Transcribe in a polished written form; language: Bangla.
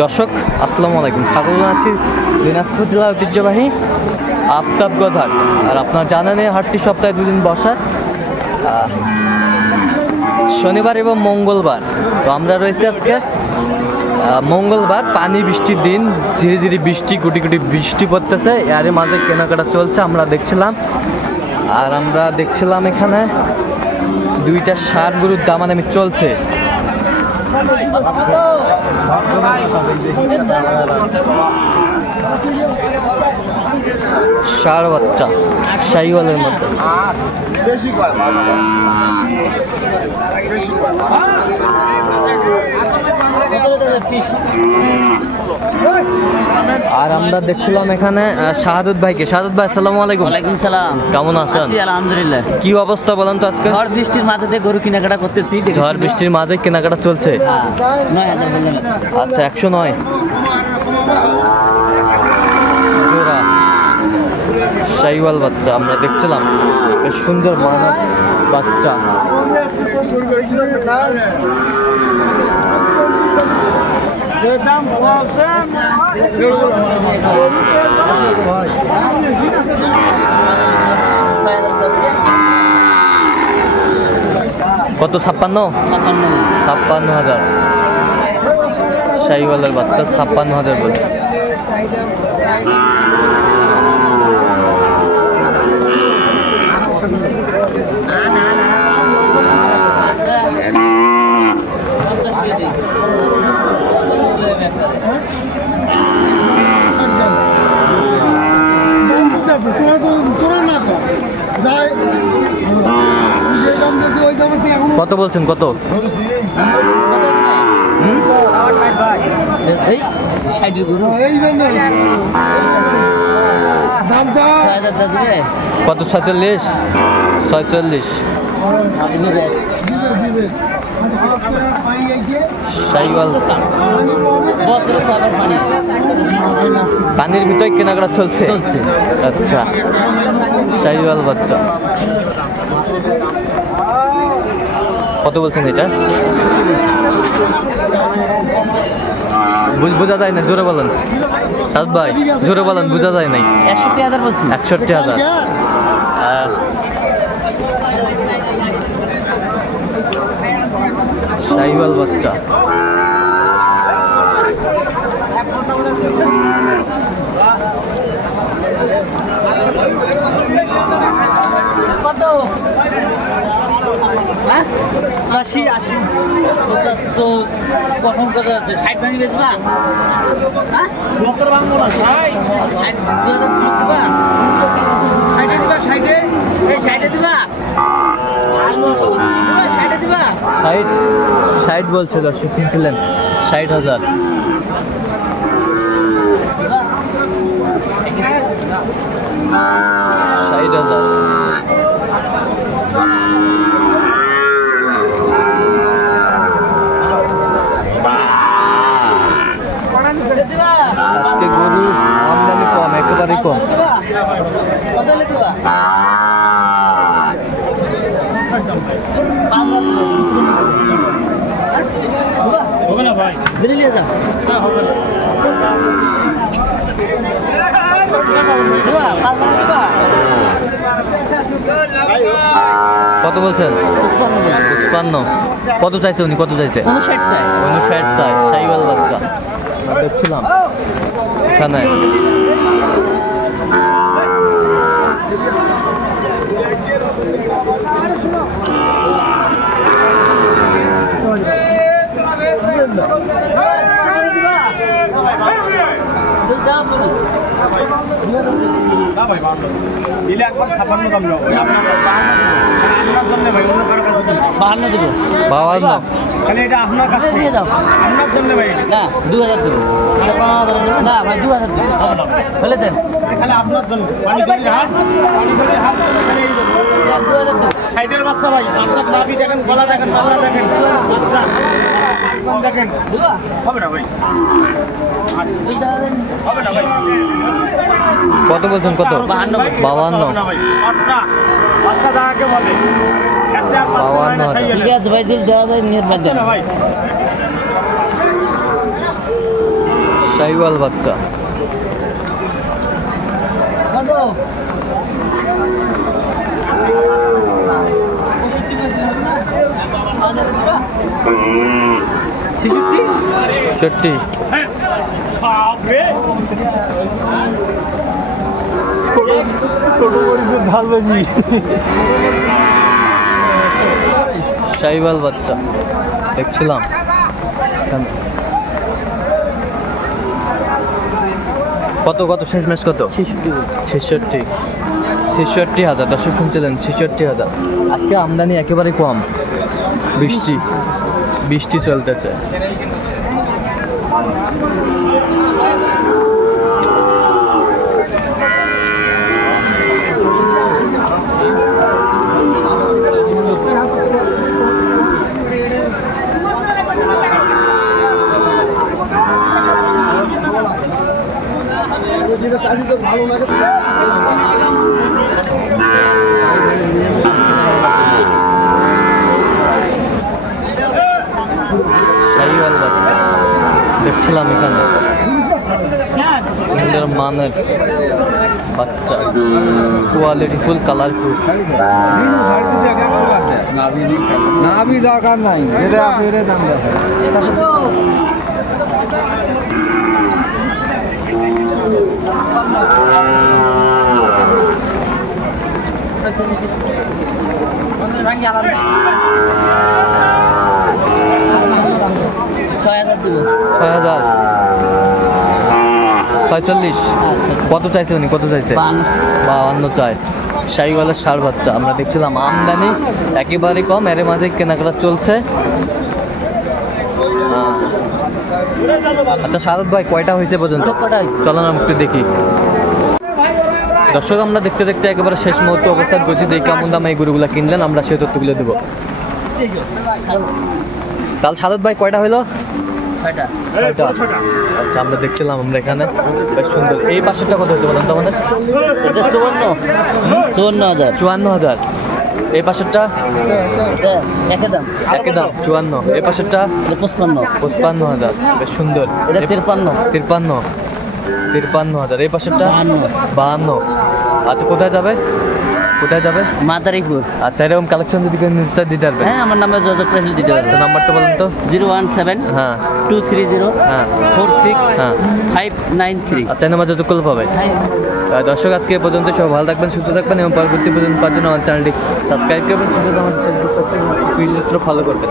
দর্শক আসসালামু আলাইকুম, স্বাগত জানাচ্ছি দিনাজপুর জেলার ঐতিহ্যবাহী আফতাবগঞ্জ হাট। আর আপনার জানেন এই হাটটি সপ্তাহে দুদিন বসে, শনিবার এবং মঙ্গলবার। তো আমরা রয়েছি আজকে মঙ্গলবার, পানি বৃষ্টির দিন, ঝিরি ঝিরি বৃষ্টি, গুটি গুটি বৃষ্টি পড়তেছে, এর মাঝে কেনাকাটা চলছে। আমরা দেখছিলাম এখানে দুইটা ষাঁড় গরুর দামাদামি চলছে। ষাঁড় বাচ্চা শাহিওয়ালের মধ্যে আর আমরা দেখছিলাম এখানে শাহাদত ভাইকে। শাহাদত ভাই আসসালামু আলাইকুম। ওয়ালাইকুম সালাম। কেমন আছেন? আলহামদুলিল্লাহ। কি অবস্থা বলেন তো আজকে? ঝড় বৃষ্টির মাঝে গরু কেনাকাটা করতেছি। ঝড় বৃষ্টির মাঝে কেনাকাটা চলছে। 9000 বললেন। আচ্ছা, 109 জোড়া শাহিওয়াল বাচ্চা আমরা দেখছিলাম, বেশ সুন্দর মানা বাচ্চা। কত? 56,000 শাহিওয়ালের বাচ্চা, 56,000 বলে। কত বলছেন? কত? কত? 46 শাহিওয়াল পানির ভিতরে কেনাকাটা চলছে। আচ্ছা, শাহিওয়াল বাচ্চা কত বলছেন এটা? বোঝা যায় না, জোরে বলেন সাদ ভাই, জোরে বলেন, বোঝা যায় নাই। 61,000 বলছি। 61,000 শাহিওয়াল বাচ্চা। কত? 80 তো কখন কত আছে? 60 ভাঙি বেচবা? হ্যাঁ, ডক্টর বাংলা 60 2000 দিবা? 60 দিবা? 60 এই 60 দিবা? 60 দিবা? 60 বলছে দর্শক, কিনছিলেন 60,000। আজকে গরু আমদানি কম, একেবারেই কম। কত বলছেন? 55। কত চাইছে উনি? কত চাইছে? 59 চাই। শাহিওয়াল বাচ্চা দেখছিলাম এখানে। কত বলছেন? কত? 52। ঠিক আছে ভাই, দিল দেওয়া যায়, নিয়ে শাহিওয়াল বাচ্চা। ছেষট্টি। শাহিওয়াল বাচ্চা দেখছিলাম কত কত শেষ ম্যাচ কত? 66,000। দর্শক শুনছিলেন 66,000। আজকে আমদানি একেবারে কম, বৃষ্টি চলতেছে। শাহিওয়াল বাচ্চা দেখছিলাম এখানে, মানের বাচ্চা, কোয়ালিটি ফুল, কালারফুল। নাভি দরকার নাই, এটা আপনি এটা দাম দেখেন। ছয় হাজার 46। কত চাইছে উনি? কত চাইছে? 52 চাই। শাহিওয়ালের ষাঁড় বাচ্চা আমরা দেখছিলাম, আমদানি একেবারে কম, এর মাঝে কেনাকাটা চলছে। আচ্ছা সারদ ভাই, কয়টা হয়েছে পর্যন্ত? চলো না একটু দেখি। দর্শক আমরা দেখতে দেখতে একেবারে শেষ মুহূর্তে অবস্থান করছি, দেখি কেমন দামে এই গরুগুলা কিনলেন, আমরা সেই তথ্যগুলো দেবো। কাল সারদ ভাই কয়টা হইলো? 6টা। আচ্ছা আমরা দেখছিলাম আমরা এখানে, বেশ সুন্দর। এই পাশেরটা কত হচ্ছে বলেন তো আমাদের? 54,000। এই পাশেরটা একই দাম 54। এই পাশেরটা 55,000। বেশ সুন্দর। 53,000। এই পাশেরটা 52। আচ্ছা কোথায় যাবে? মাদারীপুর। আচ্ছা এরকম কালেকশন যদি কেউ নিশ্চয় দিতে পারবে? হ্যাঁ, আমার নামে যোগাযোগ করে দিতে পারবে। নাম্বারটা বলেন তো। 017 হ্যাঁ 230 হ্যাঁ 46 হ্যাঁ 593। আচ্ছা নাম্বার যত কল পাবে। দর্শক আজকে এ পর্যন্ত, সব ভালো থাকবেন, সুস্থ থাকবেন এবং পরবর্তী পর্যন্ত পাওয়ার জন্য আমার চ্যানেলটি সাবস্ক্রাইব করবেন, সুস্থ আমার ফেসবুক পেজটি ফলো করবেন।